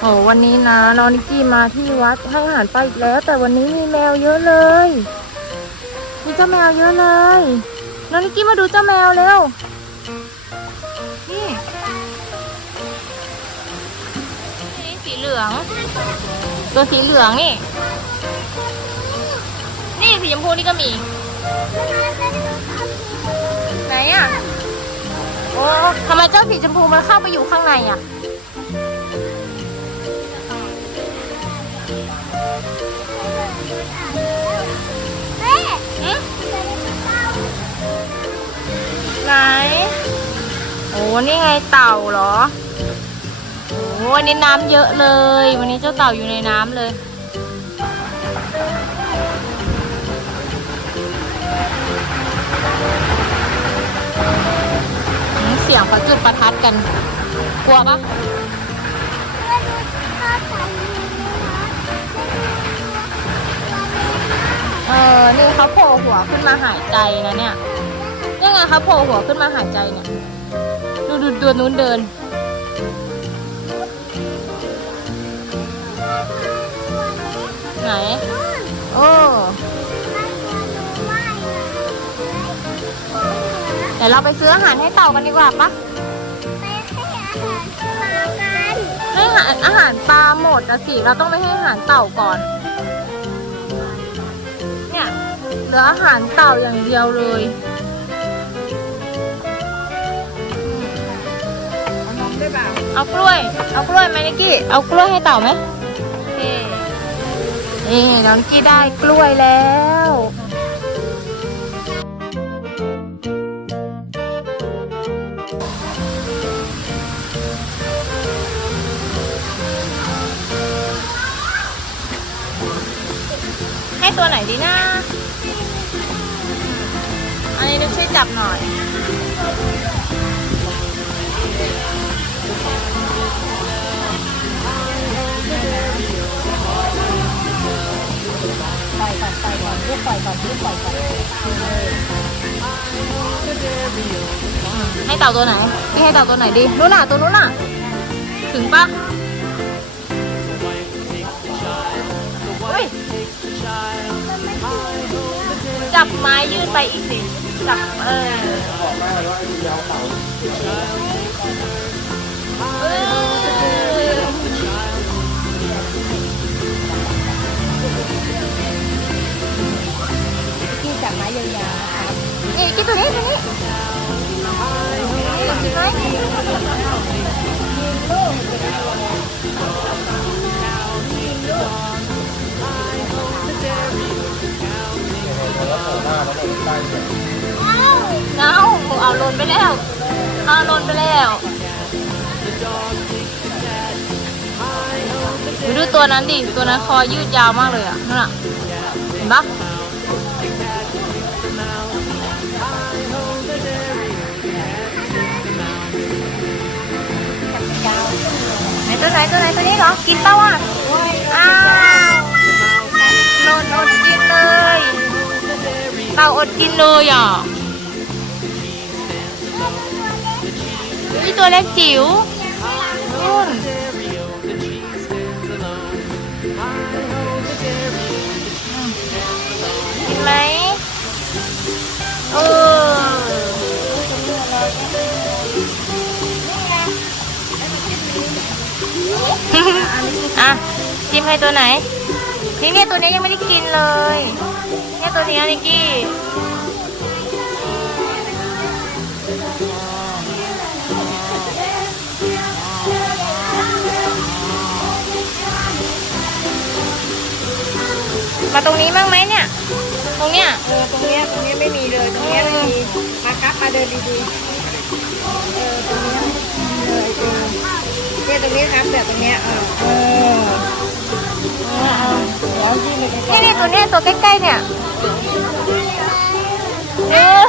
โอ้วันนี้นะน้องนิกกี้มาที่วัดให้อาหารปลาอีกแล้ว แต่วันนี้มีแมวเยอะเลย มีเจ้าแมวเยอะเลยน้องนิกกี้มาดูเจ้าแมวเร็วนี่นี่สีเหลือง ตัวสีเหลืองนี่ นี่สีชมพูนี่ก็มี ไหนอะโอ้ทำไมเจ้าสีชมพูมันเข้าไปอยู่ข้างในอะ ไหน โอ้นี่ไงเต่าเหรอ โอ้วันนี้น้ำเยอะเลย วันนี้เจ้าเต่าอยู่ในน้ำเลยเสียงเขาจุดประทัดกัน กลัวปะ ออนี่เขาโผล่หัวขึ้นมาหายใจนะเนี่ยยังไงเขาโผล่หัวขึ้นมาหายใจเนี่ย ดูดูตัวนู้นเดิน ไหน โอ้เดี๋ยวเราไปซื้ออาหารให้เต่ากันดีกว่าปะให้อาหารอาหารปลาหมดอะสิ เราต้องไปให้อาหารเต่าก่อน เหลืออาหารเต่าอย่างเดียวเลยเอานมด้วยเปล่าเอากล้วย เอากล้วยไหมนิกกี้ เอากล้วยให้เต่าไหมโอเคนี่น้องนิกกี้ได้กล้วยแล้วให้ตัวไหนดีนะอั นึกช่วยจับหน่อยปล่อยก่อนปล่อยก่อนลูกปล่อยก่อนลูกปล่อยก่อนให้เต่าตัวไหนนี่ให้เต่าตัวไหนดีนู้นน่ะตัวนู้นน่ะ ถึงปะอุ้ยจับไม้ยื่นไปอีกสิ จับเออเออที่จับไม้ยาวๆนะครับนี่กินตัวนี้ตัวนี้กินไหมเอา หล่นไปแล้วเอาหล่นไปแล้วดูดูตัวนั้นดิ ตัวนั้นคอยืดยาวมากเลยอะนั่นอะเห็นปะไหนตัวไหนตัวไหนตัวนี้เหรอ กินเปล่าอะอ้าวโดนอดกินเลย เต่าอดกินเลยอะ นี่ตัวเล็กจิ๋วนุ่นกินไหมเอออะจิ้มให้ตัวไหนนี่เนี่ยตัวนี้ยังไม่ได้กินเลย เนี่ยตัวนี้นิกกี้ มาตรงนี้บ้างไหมเนี่ย ตรงเนี้ยเออตรงเนี้ยตรงเนี้ยไม่มีเลยตรงเนี้ยไม่มีมาครับมาเดินดีๆเออตรงเนี้ยเลยเออเนี่ยตรงนี้ครับแบบตรงเนี้ยเออเออเออเอาเดี๋ยวยื่นี่นี่นี่ตัวเนี้ยตัวใกล้ๆเนี่ยเออ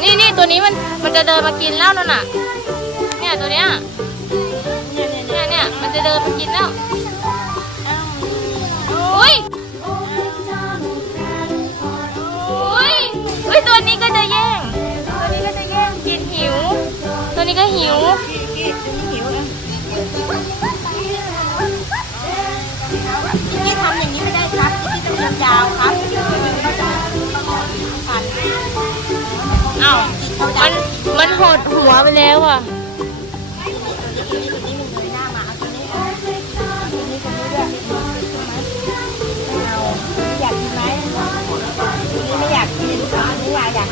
นี่นี่ตัวนี้มันมันจะเดินมากินแล้วนั่นน่ะ เนี่ยตัวเนี้ยเนี่ยเนี่ยมันจะเดินมากินแล้ว ตัวนี้ก็จะแย่ง ตัวนี้ก็จะแย่งกินหิว ตัวนี้ก็หิวๆกี้ดูนี่หิวอะพี่ทำอย่างนี้ไม่ได้ครับพี่ต้องเรียนยาวครับอ้าวมันมันหดหัวไปแล้วอะ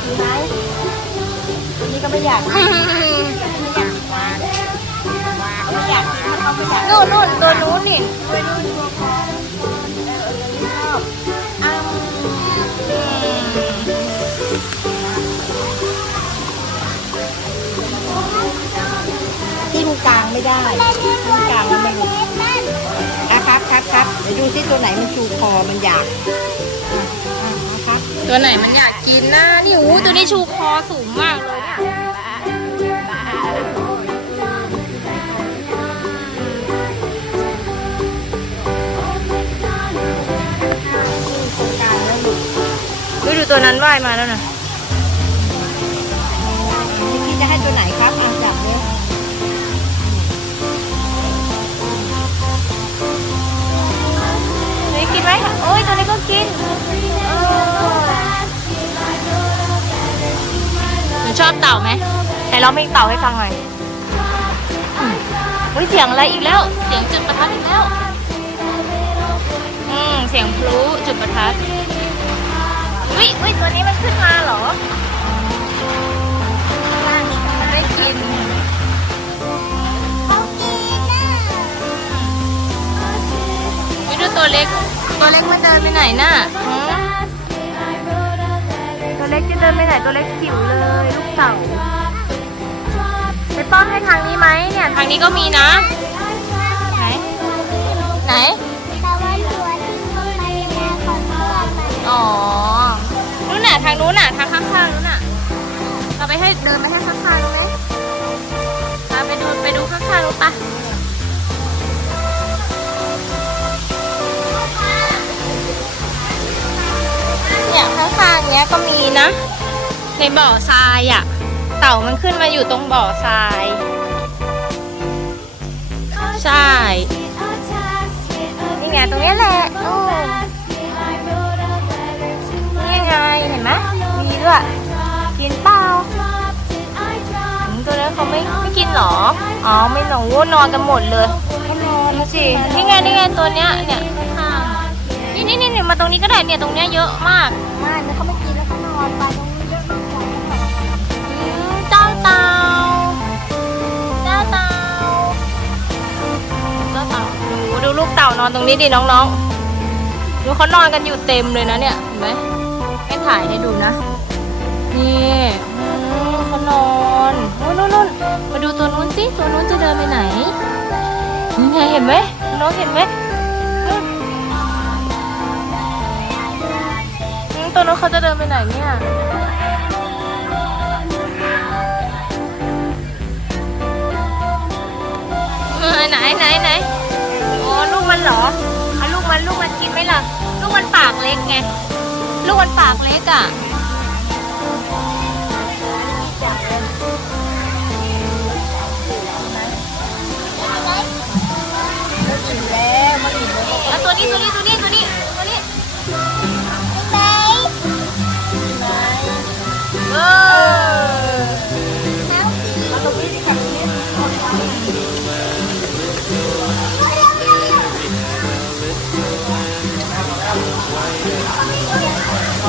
นี้อยากอยากกินไหมตัวนี้ก็ไม่อยากกินไม่อยากกินวานวานไม่อยากกินถ้าเขาไม่อยากนู่นนู่นตัวนู้นนี่ไปดูตัวคอเออเออตัวนี้ชอบอ้าวจิ้มกลางไม่ได้จิ้มกลางแล้วมันหลุดอะครับครับครับเดี๋ยวดูที่ตัวไหนมันชูคอมันอยาก ตัวไหนมันอยากกินนะนี่อู้ตัวนี้ชูคอสูงมากเลยอะโครงการแล้วหลุดดูดูตัวนั้นว่ายมาแล้วนะพี่จะให้ตัวไหนครับอะจับเลยเฮ้ยกินไหมโอ้ยตัวนี้ก็กิน นูชอบเต่าไหมไหนร้องเพลงเต่าให้ฟังหน่อยอืมเฮ้ยเสียงอะไรอีกแล้ว เสียงจุดประทัดอีกแล้ว อืมเสียงพลุจุดประทัดอุ้ยอุ้ยตัวนี้มันขึ้นมาเหรอมันได้กินวิดูตัวเล็ก ตัวเล็กมันเดินไปไหนน่ะหือตัวเล็กจะเดินไปไหนตัวเล็กหิวเลย ลูกเต่าไปป้อนให้ทางนี้ไหมเนี่ยทางนี้ก็มีนะ ไหน ไหน อ๋อนู่นน่ะทางนู้นน่ะทางข้างๆนู้นน่ะ เราไปให้เดินไปให้ข้างๆนู้นไหมพาไปดูไปดูข้างๆนู้นปะเนี่ยข้างๆเนี้ยก็มีนะ ในบ่อทรายอะ เต่ามันขึ้นมาอยู่ตรงบ่อทราย ใช่ นี่ไงตรงนี้แหละโอ้นี่ไงเห็นไหมมีด้วยกินเปล่าตัวนั้นเขาไม่ไม่กินหรอ อ๋อไม่หนูนอนกันหมดเลยให้นอนนะสินี่ไงนี่ไงตัวเนี้ยเนี่ยข้นี่นี่นี่มาตรงนี้ก็ได้เนี่ยตรงเนี้ยเยอะมากไม่แล้วเขาไม่กินแล้วเขานอนไปตรง ลูกเต่านอนตรงนี้ดิน้องๆดูเขานอนกันอยู่เต็มเลยนะเนี่ยเห็นไหมให้ถ่ายให้ดูนะ นี่เขานอนนู่นนู่นนู่นมาดูตัวนู้นสิตัวนู้นจะเดินไปไหนนี่ไงเห็นไหมน้องเห็นไหมตัวนู้นเขาจะเดินไปไหนเนี่ยไหนไหนไหน มันเหรอเอาลูกมันลูกมันกินไหมล่ะ ลูกมันปากเล็กไง ลูกมันปากเล็กอะ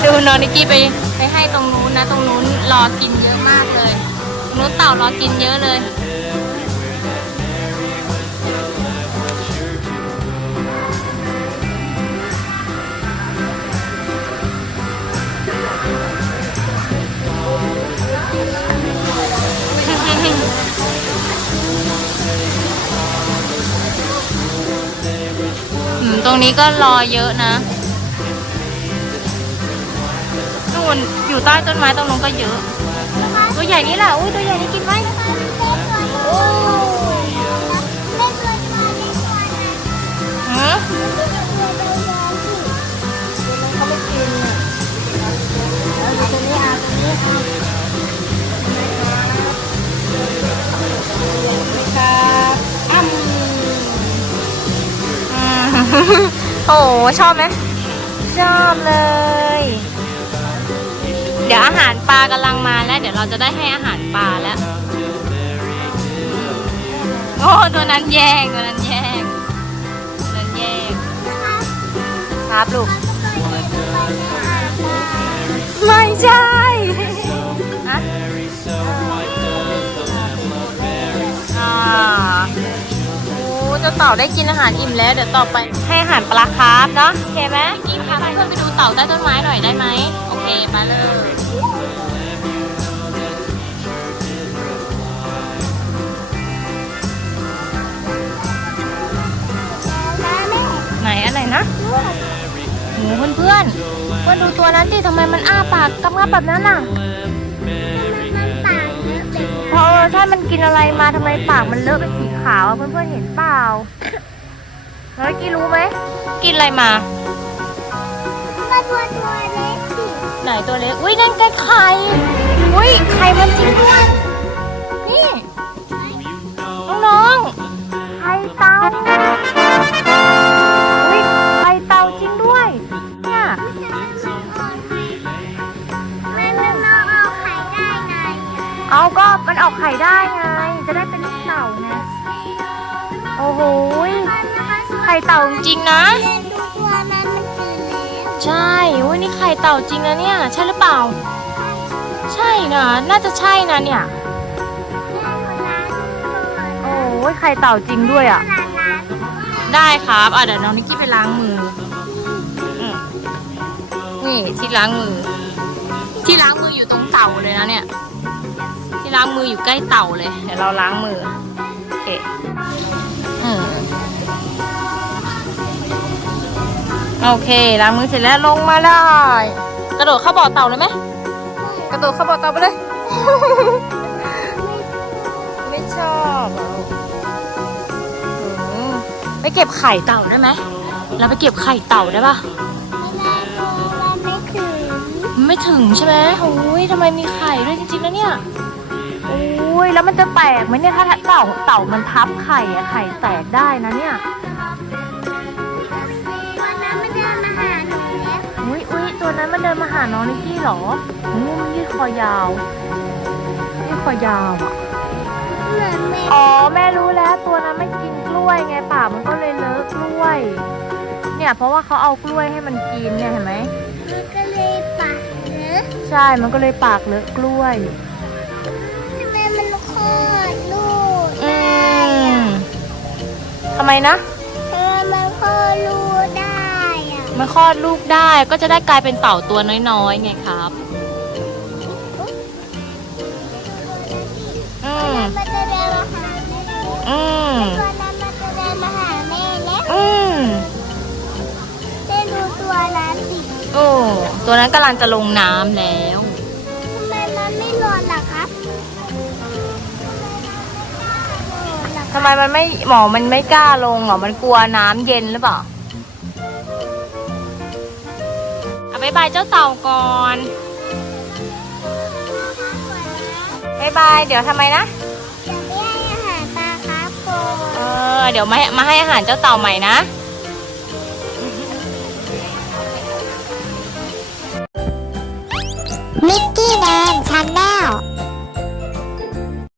ดูนอนนิกกี้ไปไปให้ตรงนู้นนะ ตรงนู้นรอกินเยอะมากเลยตรงนู้นเต่ารอกินเยอะเลย อืมตรงนี้ก็รอเยอะนะ นอยู่ใต้ต้นไม้ตรงนู้นก็เยอะ ตัวใหญ่นี่แหละอุ้ยตัวใหญ่นี่กินไหมโอ้ฮะโอ้ชอบไหมชอบเลย ดี๋ยวอาหารปลากำลังมาแล้ว เดี๋ยวเราจะได้ให้อาหารปลาแล้ว โอ้ตัวนั้นแย่งตัวนั้นแย่งตัวนั้นแย่งครับลูก ไม่ใช่ฮะอ่าโอ้เจะเต่าได้กินอาหารอิ่มแล้ว เดี๋ยวต่อไปให้อาหารปลาคาร์ฟเนาะโอเคไหมกินพาเพื่อนไปดูเต่าใต้ต้นไม้หน่อยได้ไหมโอเคไปเลย อันไหนนะโหเพื่อนๆเพื่อนดูตัวนั้นดิทำไมมันอ้าปากกำงับแบบนั้นอะเพราะเออใช่มันกินอะไรมาทำไมปากมันเลอะเป็นสีขาวอะเพื่อนๆเห็นเปล่าเฮ้ยกี้รู้ไหมกินอะไรมามาตัวตัวเล็กสิไหนตัวเล็กอุ้ยนั่นไก่ไข่อุ้ยไข่มันจริงด้วยนี่น้องๆไข่เต่า เอาก็มันออกไข่ได้ไง จะได้เป็นลูกเต่าไง โอ้โหยไข่เต่าจริงนะเล่นดูตัวนั้นมันตื่นแล้วใช่อุ้ยนี่ไข่เต่าจริงนะเนี่ย ใช่หรือเปล่า ใช่นะ น่าจะใช่นะเนี่ย โอ้ยไข่เต่าจริงด้วยอะ ได้ครับ อะเดี๋ยวน้องนิกกี้ไปล้างมืออืมนี่ที่ล้างมือ ที่ล้างมืออยู่ตรงเต่าเลยนะเนี่ย ที่ล้างมืออยู่ใกล้เต่าเลย เดี๋ยวเราล้างมือ โอเคอืมโอเคล้างมือเสร็จแล้วลงมาได้กระโดดเข้าบ่อเต่าเลยไหมกระโดดเข้าบ่อเต่าไปเลย ไม่ชอบเหรออืมไปเก็บไข่เต่าได้ไหมเราไปเก็บไข่เต่าได้ปะไม่ได้ตัวมันไม่ถึงไม่ถึงใช่ไหมโอ้ยทำไมมีไข่ด้วยจริงๆนะเนี่ยโอ้ยแล้วมันจะแตกไหมเนี่ยถ้าเต่าเต่ามันทับไข่อะไข่แตกได้นะเนี่ยวันนั้นมันเดินมาหาหนูแล้วอุ้ยอุ้ยตัวนั้นมันเดินมาหาน้องนิกกี้เหรอโอ้มันยืดคอยาวยืดคอยาวอะเหมือนแม่อ๋อแม่รู้แล้วตัวนั้นไม่กินกล้วยไงปากมันก็เลยเลอะกล้วย เนี่ยเพราะว่าเขาเอากล้วยให้มันกินเนี่ยเห็นไหมมันก็เลยปากเนอะใช่มันก็เลยปากเลอะกล้วย ทำไมนะทำไมมันคลอดลูกได้อะมันคลอดลูกได้ก็จะได้กลายเป็นเต่าตัวน้อยๆไงครับ อืมมันจะเดินมาหาแม่อืมตัวนั้นมันจะเดินมาหาแม่แล้วอืมได้ดูตัวนั้นสิโอ้ตัวนั้นกำลังจะลงน้ำแล้ว ทำไมมันไม่หมอมันไม่กล้าลงเหรอ มันกลัวน้ำเย็นหรือเปล่าเอาบายบายเจ้าเต่าก่อนบายบาย เดี๋ยวทำไมนะจะไม่ให้อาหารปลาครับโกเออ เดี๋ยวมาให้มาให้อาหารเจ้าเต่าใหม่นะมิกกี้แมนชันแน